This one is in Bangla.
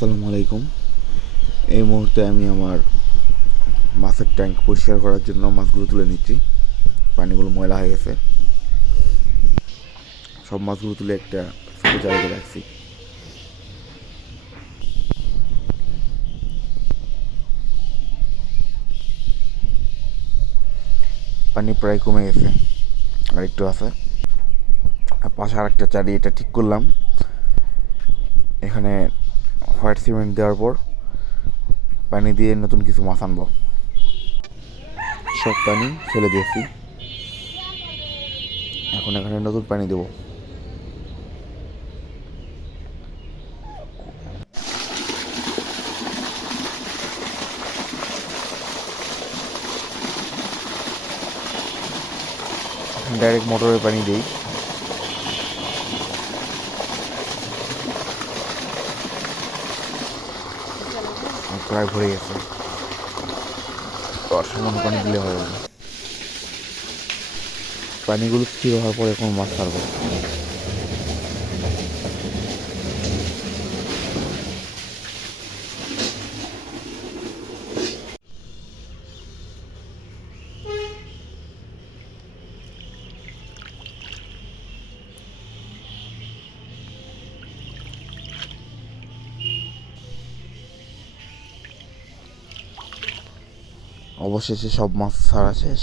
আসসালামু আলাইকুম। এই মুহূর্তে আমি আমার মাছের ট্যাঙ্ক পরিষ্কার করার জন্য মাছগুলো তুলে নিচ্ছি। পানিগুলো ময়লা হয়ে গেছে। সব মাছগুলো তুলে একটা ছোটো জায়গায় রাখছি। পানি প্রায় কমে গেছে। আর একটু আছে। আর পাশে আর একটা চারি, এটা ঠিক করলাম। এখানে হোয়াইট সিমেন্ট দেওয়ার পর পানি দিয়ে নতুন কিছু মাছ আনব। সব পানি ফেলে দিয়েছি। এখন এখানে নতুন পানি দেবো। ডাইরেক্ট মোটরের পানি দিই। প্রায় ভরে গেছে। সমান পানি দিলে হয়ে যাবে পানিগুলো স্থির হওয়ার পরে কোনো মাছ ছাড়বো অবশেষে সব মাছ ছাড়া শেষ।